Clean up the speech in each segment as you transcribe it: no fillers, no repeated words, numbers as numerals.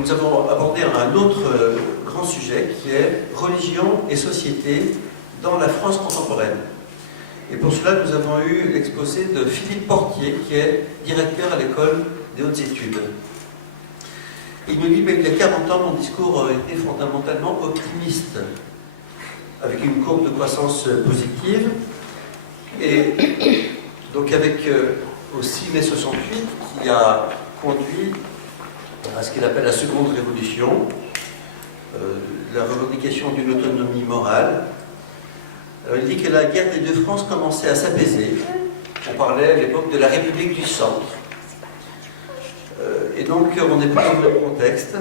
Nous avons abordé un autre grand sujet qui est religion et société dans la France contemporaine. Et pour cela, nous avons eu l'exposé de Philippe Portier, qui est directeur à l'école des hautes études. Il nous dit qu'il y a 40 ans, mon discours était fondamentalement optimiste, avec une courbe de croissance positive. Et donc avec aussi mai 68, qui a conduit à ce qu'il appelle la seconde révolution, la revendication d'une autonomie morale. Alors, il dit que la guerre des deux France commençait à s'apaiser. On parlait à l'époque de la République du Centre. Et donc on n'est plus dans le même contexte,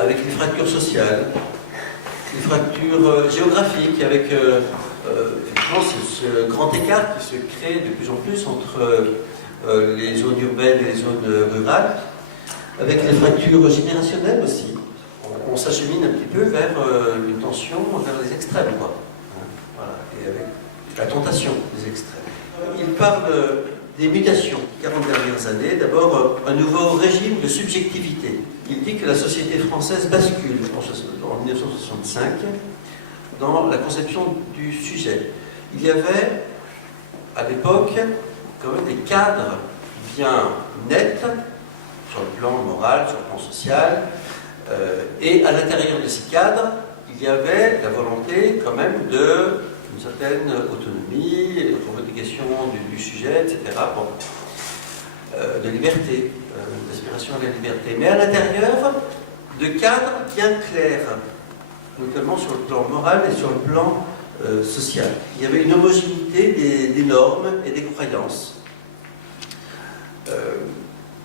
avec les fractures sociales, les fractures géographiques, avec effectivement ce grand écart qui se crée de plus en plus entre les zones urbaines et les zones rurales, avec les fractures générationnelles aussi. On s'achemine un petit peu vers une tension vers les extrêmes, quoi. Voilà. Et avec la tentation des extrêmes. Il parle des mutations, 40 dernières années. D'abord, un nouveau régime de subjectivité. Il dit que la société française bascule en 1965 dans la conception du sujet. Il y avait, à l'époque, quand même des cadres bien nets, sur le plan moral, sur le plan social, et à l'intérieur de ces cadres, il y avait la volonté quand même d'une certaine autonomie, revendication du sujet, etc. Bon. De liberté, d'aspiration à la liberté. Mais à l'intérieur, de cadres bien clairs, notamment sur le plan moral et sur le plan social. Il y avait une homogénéité des normes et des croyances.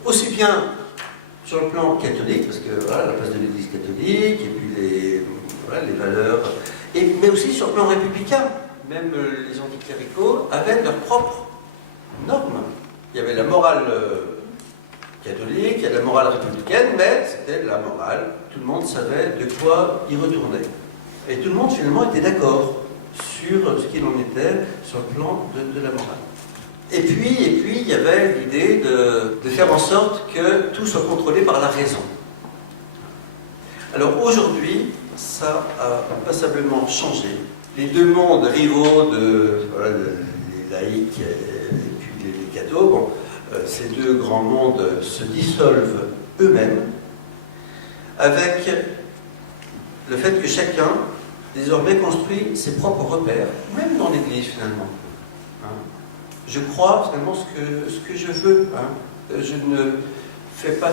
Aussi bien sur le plan catholique, parce que voilà, la place de l'Église catholique, et puis les valeurs, mais aussi sur le plan républicain. Même les anticléricaux avaient leurs propres normes. Il y avait la morale catholique, il y avait la morale républicaine, mais c'était la morale. Tout le monde savait de quoi y retourner. Et tout le monde finalement était d'accord sur ce qu'il en était sur le plan de la morale. Et puis, il y avait l'idée de faire en sorte que tout soit contrôlé par la raison. Alors aujourd'hui, ça a passablement changé. Les deux mondes rivaux les laïcs et puis les cathos, bon, ces deux grands mondes se dissolvent eux-mêmes, avec le fait que chacun, désormais, construit ses propres repères, même dans l'Église finalement. Je crois finalement ce que je veux. Je ne fais pas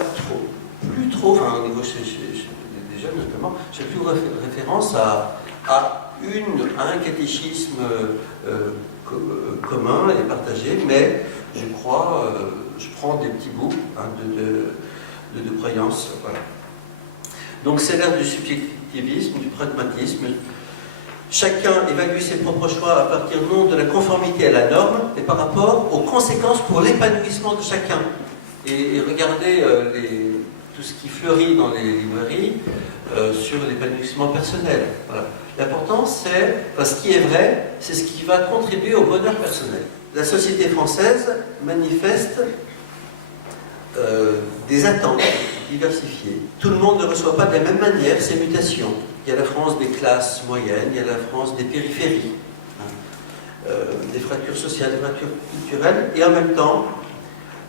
plus trop, enfin au niveau chez les jeunes notamment, je fais plus référence à un catéchisme commun et partagé, mais je crois, je prends des petits bouts de croyances. Voilà. Donc c'est l'ère du subjectivisme, du pragmatisme. Chacun évacue ses propres choix à partir non de la conformité à la norme, mais par rapport aux conséquences pour l'épanouissement de chacun. Et regardez tout ce qui fleurit dans les librairies sur l'épanouissement personnel. Voilà. L'important, ce qui est vrai, c'est ce qui va contribuer au bonheur personnel. La société française manifeste des attentes diversifiées. Tout le monde ne reçoit pas de la même manière ces mutations. Il y a la France des classes moyennes, il y a la France des périphéries, des fractures sociales, des fractures culturelles, et en même temps,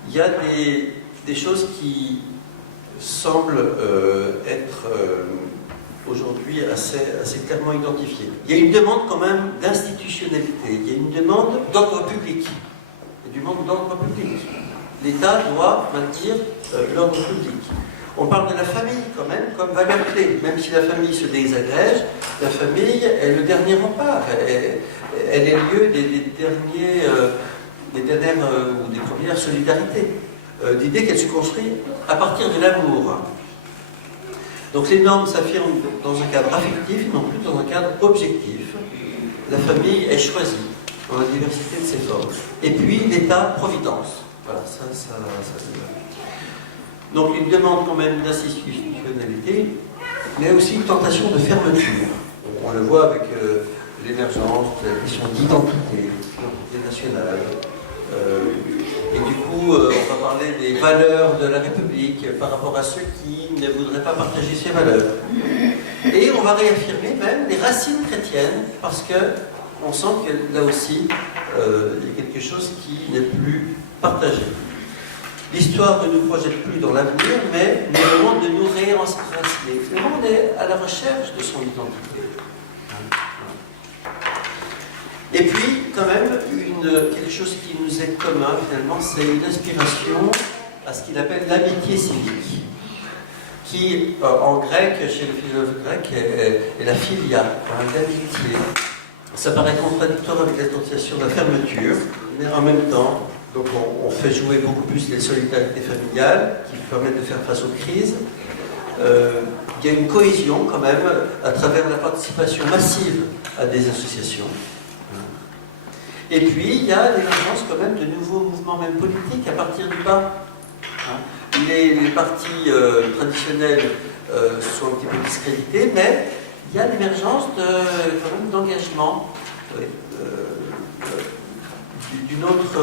il y a des choses qui semblent être aujourd'hui assez clairement identifiées. Il y a une demande quand même d'institutionnalité, il y a une demande d'ordre public. Il y a du manque d'ordre public. L'État doit maintenir l'ordre public. On parle de la famille quand même comme valeur clé. Même si la famille se désagrège, la famille est le dernier rempart. Elle est le lieu des dernières ou des premières solidarités. L'idée qu'elle se construit à partir de l'amour. Donc les normes s'affirment dans un cadre affectif, non plus dans un cadre objectif. La famille est choisie dans la diversité de ses formes. Et puis l'État-providence. Voilà, ça. Donc une demande quand même d'institutionnalité, mais aussi une tentation de fermeture. On le voit avec l'émergence de la question d'identité nationale, Et du coup, on va parler des valeurs de la République par rapport à ceux qui ne voudraient pas partager ces valeurs. Et on va réaffirmer même les racines chrétiennes, parce qu'on sent que là aussi, il y a quelque chose qui n'est plus partagé. L'histoire ne nous projette plus dans l'avenir, mais nous demande de nous réenraciner. Le monde est à la recherche de son identité. Et puis, quand même, quelque chose qui nous est commun, finalement, c'est une inspiration à ce qu'il appelle l'amitié civique, qui, en grec, chez le philosophe grec, est la philia, l'amitié. Ça paraît contradictoire avec l'association de la fermeture, mais en même temps, donc on fait jouer beaucoup plus les solidarités familiales, qui permettent de faire face aux crises. Il y a une cohésion, quand même, à travers la participation massive à des associations. Et puis, il y a l'émergence quand même de nouveaux mouvements, même politiques, à partir du bas. Les partis traditionnels sont un petit peu discrédités, mais il y a l'émergence quand même d'engagement d'une autre